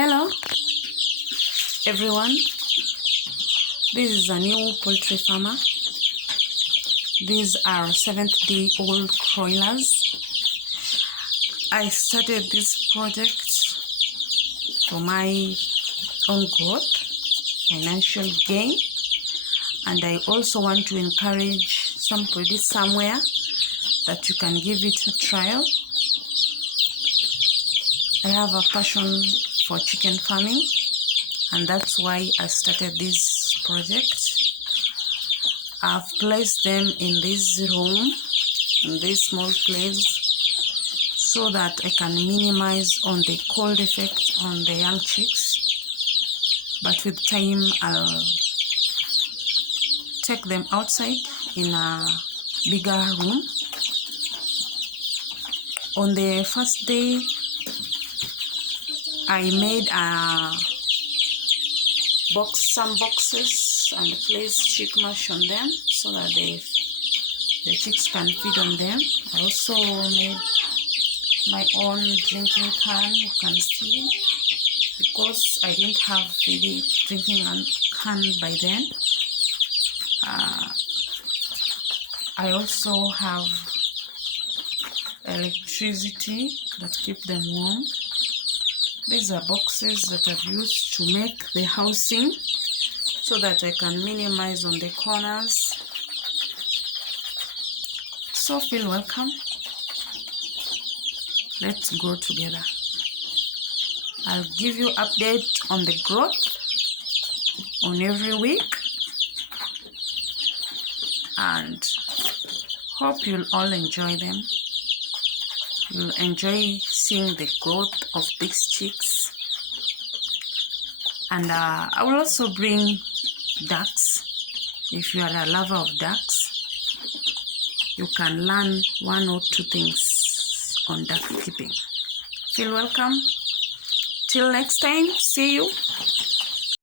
Hello everyone, this is a new poultry farmer. These are 7th-day-old broilers. I started this project for my own growth, financial gain, and I also want to encourage somebody somewhere that you can give it a trial. I have a passion for chicken farming, and that's why I started this project. I've placed them in this room, in this small place, so that I can minimize on the cold effect on the young chicks. But with time, I'll take them outside in a bigger room. On the first day, I made some boxes and placed chick mash on them so that the chicks can feed on them. I also made my own drinking can, you can see, because I didn't have really drinking can by then. I also have electricity that keep them warm. These are boxes that I've used to make the housing so that I can minimize on the corners. So feel welcome. Let's grow together. I'll give you update on the growth on every week, and hope you'll all enjoy them. You'll enjoy seeing the growth of these chicks. And I will also bring ducks. If you are a lover of ducks, you can learn 1 or 2 things on duck keeping. Feel welcome. Till next time, see you.